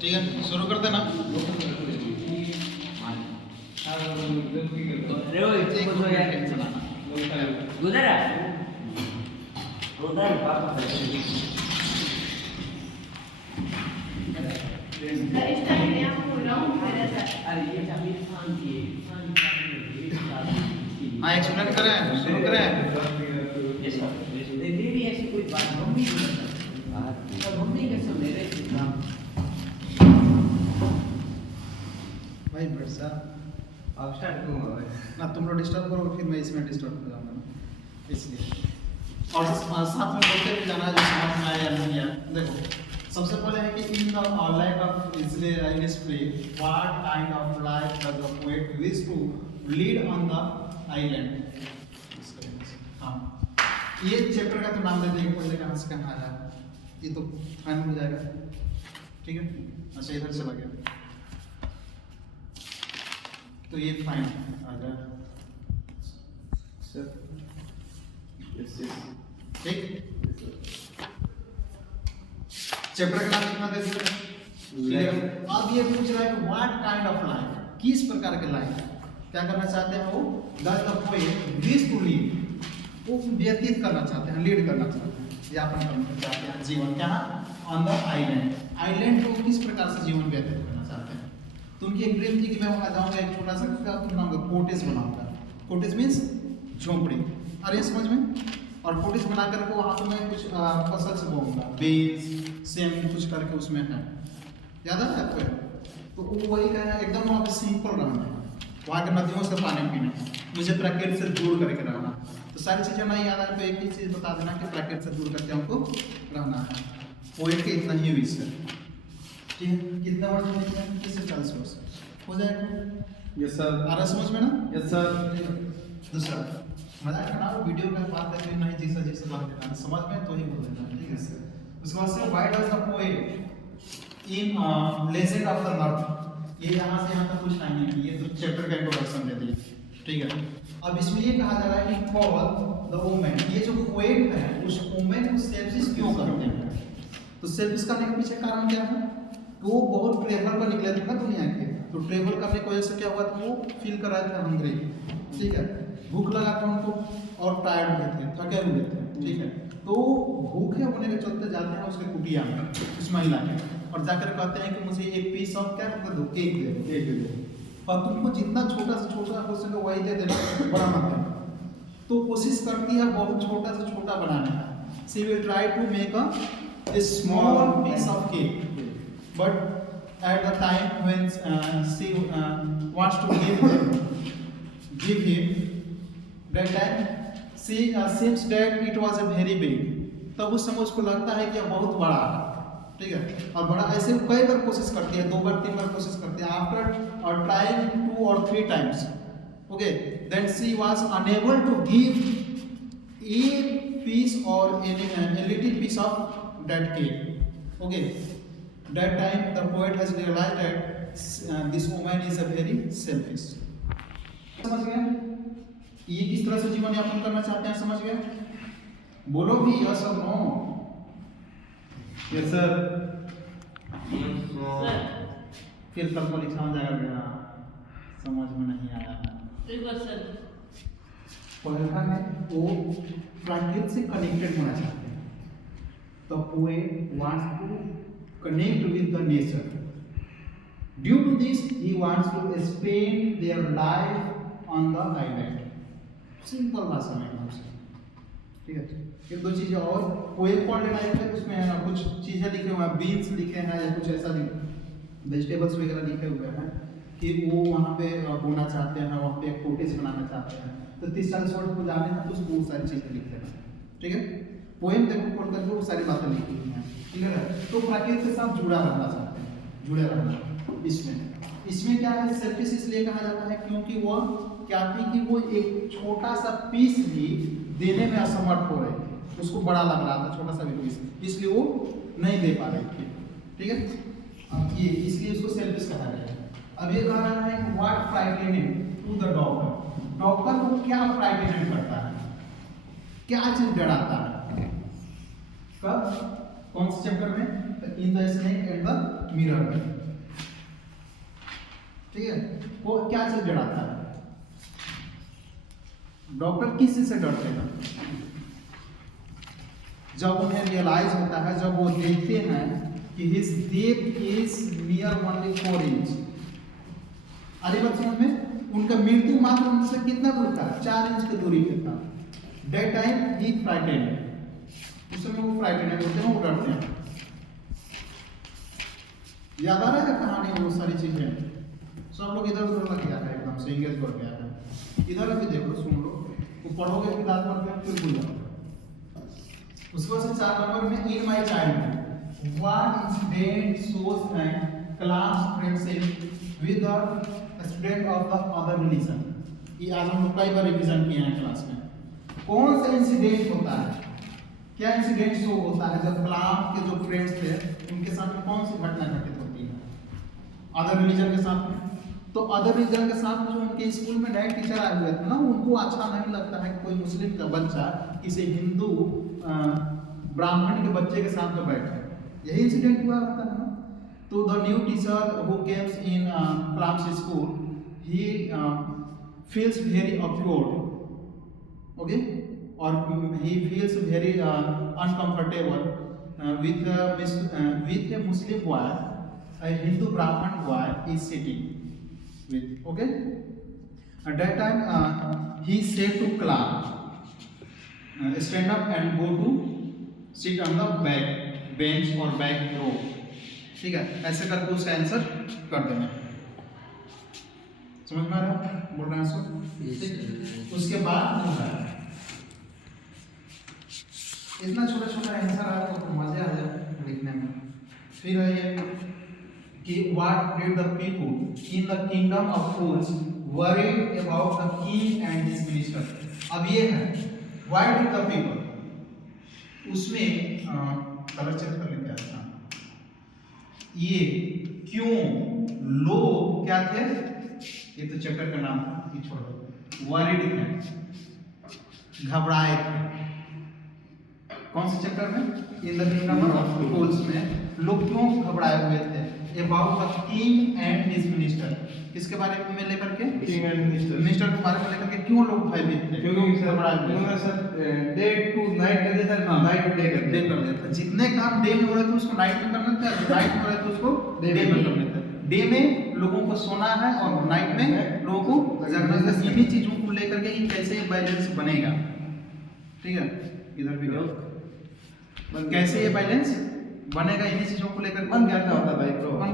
ठीक है, शुरू करते ना। उधर है उधर हाँ एक्सप्लेन करें, शुरू करें। मेरी ऐसी कोई बात मम्मी को बता मम्मी कैसे मेरे भाई बरसा अब स्टार्ट करूंगा ना, तुम लोग डिस्टर्ब करोगे फिर मैं इसमें डिस्टर्ब हो जाऊंगा, इसलिए। और साथ में बोलते भी जाना जो समझ में आया या नहीं आया। देखो सबसे पहले है कि इन द लाइफ ऑफ इसलिए history what kind of life does the poet wish to lead on the island. हाँ ये चैप्टर का तो नाम दे देंगे, पहले कहाँ से कहाँ आया, ये तो फाइनल हो जाएगा। ठीक है, अच्छा इधर चला गया तो ये फाइन आ जाए सर। ठीक, चैप्टर का नाम कितना दे दिया। अब ये पूछ रहा है कि व्हाट काइंड ऑफ लाइफ, किस प्रकार के लाइफ क्या करना चाहते हैं वो, does the poet wish to lead, वो व्यतीत करना चाहते हैं, लीड करना चाहते हैं, यापन करना चाहते हैं जीवन क्या ऑन द आइलैंड। आइलैंड को किस प्रकार से जीवन व्यतीत करना चाहते हैं। तो उनकी एक ड्रीम थी कि मैं वहाँ जाऊँगा, एक छोटा सा बनाऊंगा, कोटेज बनाऊंगा। कोटेज मीन्स झोंपड़ी, अरे समझ में। और कोटेज बना करके वहाँ पर मैं कुछ फसल से बोऊंगा, बीन्स सेम कुछ करके उसमें है, याद है आपको। तो वो वही कह रहा है एकदम वहाँ पे सिंपल रहना है, वहाँ के नदियों से पानी पीना, मुझे प्रकृति से दूर करके रहना। तो सारी चीज़ें नहीं याद आए तो एक ही चीज़ बता देना कि प्रकृति से दूर करके हमको रहना है। पोएट के इतना ही विश है। ठीक है, कितना वर्ष में 30 से 40 वर्ष हो जाएगा। Yes sir. आ रहा समझ में ना। Yes sir. दूसरा मजाक करना, वीडियो का बात करके नहीं जैसा बात करना, समझ में तो ही बोल देना। ठीक है सर। उसके बाद से why does the poet in legend of the north, ये यहाँ से यहाँ तक कुछ नहीं है, ये तो चैप्टर का इंट्रोडक्शन दे दिया। ठीक है, अब इसमें ये कहा जा रहा है कि कॉल द वुमेन, ये जो पोएट है उस वुमेन को सेल्फिश क्यों करते हैं। तो सेल्फिश करने के पीछे कारण क्या है, वो बहुत ट्रेवल पर निकले थे ना दुनिया के, तो ट्रेवल करने की वजह से क्या हुआ था, वो फील कर रहे थे हंग्री। ठीक है, भूख लगा था उनको और टायर्ड हुए थे, थके हुए थे। ठीक है, तो भूखे होने के चलते जाते हैं उसके कुटिया में, उस महिला के, और जाकर कहते हैं कि मुझे एक पीस ऑफ क्या दो, केक दे दो, केक दे दो, और तुमको जितना छोटा से छोटा हो सके वही दे देना, बड़ा मत देना। तो कोशिश करती है बहुत छोटा से छोटा बनाने का। She will try to make a small piece of cake, but at the time when she wants to give him, that time she seems that it was a very big, तब उस समय उसको लगता है कि यह बहुत बड़ा है। ठीक है, और बड़ा ऐसे कई बार कोशिश करती है, 2 बार 3 बार कोशिश करती है, after trying 2 or 3 times, okay, then she was unable to give a piece or a little piece of that cake. Okay, that time the poet has realized that this woman is a very selfish. समझ गए ये किस तरह से जीवन यापन करना चाहते हैं, समझ गए। बोलो भी यस और नो। Yes sir. फिर कल परीक्षा में जाएगा बेटा, समझ में नहीं आया। पहला है वो प्रकृति से कनेक्टेड होना चाहते हैं, तो poet wants to connect with the nature. Due to this, he wants to spend their life on the island. Simple भाषा में एकदम से। ठीक है, एक दो चीजें और पोएट पढ़ लेना है, उसमें है ना कुछ चीजें लिखे हुए हैं, बीन्स लिखे हैं या कुछ ऐसा वेजिटेबल्स वगैरह लिखे हुए हैं कि वो वहाँ पे बोना चाहते हैं, वहाँ पे एक कोटेज बनाना चाहते हैं। तो 30-40 वर्ड को जाने हैं तो उसको वो सारी चीजें लिख लेना। ठीक है, पोएम देखो पढ़ करके वो सारी बातें लिखी हुई हैं। क्लियर है, तो प्रकृति के साथ जुड़ा रहना चाहते हैं, जुड़े रहना। इसमें क्या है, सेल्फिश इसलिए कहा जाता है क्योंकि वो क्या थी कि वो एक छोटा सा पीस भी देने में असमर्थ हो रहे थे, उसको बड़ा लग रहा था छोटा सा भी पीस, इसलिए वो नहीं दे पा रहे थे। ठीक है, अब ये इसलिए उसको सेल्फिश कहा गया है। अब ये कहा रहा है what frightening to the doctor, doctor को क्या फ्राइटनिंग करता है, क्या चीज डराता है। कब, कौन से चैप्टर में, in the snake and the mirror में, ठीक है। वो क्या चीज डराता है? डॉक्टर किस चीज से डरते हैं? जब उन्हें रियलाइज होता है, जब वो देखते हैं कि his death is near only 4 inch. अरे बात समझ में, उनका मृत्यु मात्र उनसे कितना दूर था? 4 इंच की दूरी पे था। दैट टाइम ही फ्राइटेंड, उस समय वो फ्राइटेंड होते हैं, वो डरते हैं। याद आ रहा है कहानी, वो सारी चीजें सब लोग इधर उधर लग गया है, एकदम से इंगेज कर गया है। इधर भी देखो, सुन लो, वो पढ़ोगे फिर रात भर फिर भूल जाओगे। उसके बाद से 4 नंबर में in my childhood what incident shows and class friendship with the student of the other religion. ये आज हम लोग कई बार रिवीजन किए हैं क्लास में। कौन सा इंसिडेंट होता है, क्या इंसिडेंट शो होता है जब क्लास के जो फ्रेंड्स थे उनके साथ में कौन सी घटना घटित होती है? अदर रिलीजन के साथ में। तो अदर रिलीजन के साथ जो उनके स्कूल में नए टीचर आए हुए थे ना, उनको अच्छा नहीं लगता है कि कोई मुस्लिम का बच्चा किसी हिंदू ब्राह्मण के बच्चे के साथ में बैठे। यही इंसिडेंट हुआ रहता है ना। तो the new teacher who Kemps in class school, he feels very awkward, okay, or he feels very uncomfortable with a Muslim boy, a Hindu Brahman boy is sitting with, okay. At that time he said to Clark, stand up and go to sit on the back bench or back row, ठीक है। ऐसे करके उसका answer कर देना। समझ में आ रहा है? बोल रहे हैं सो। उसके बाद होगा इतना छोटा छोटा आंसर आपको तो मजा आ जाए लिखने में। फिर है ये कि what did the people in the kingdom of fools worried about the king and his minister. अब ये है व्हाई डिड द पीपल, उसमें कलर चेक कर लेते हैं। ये क्यों लोग क्या थे, ये तो चैप्टर का नाम था, ये छोड़ो। वरीड थे, घबराए थे। कौन से चैप्टर में? इन द किंगडम ऑफ फूल्स में लोग क्यों घबराए हुए थे? About the king and his minister, किसके बारे में लेकर के? किंग एंड मिनिस्टर के बारे में लेकर के क्यों लोग भयभीत थे? क्योंकि घबराए हुए थे। उन्होंने सर डे टू नाइट कर दिया था, नाइट टू डे कर डे कर दिया था। जितने काम डे में हो रहे थे उसको नाइट में करना था, नाइट में हो रहे थे उसको डे में करना था। डे में लोगों को सोना है और नाइट में लोगों को जगना है। इन्हीं चीजों को लेकर के कि कैसे बैलेंस बनेगा, ठीक है। इधर भी कैसे ये बैलेंस बनेगा, इन्हीं चीजों को लेकर मन क्या होता भाई? मन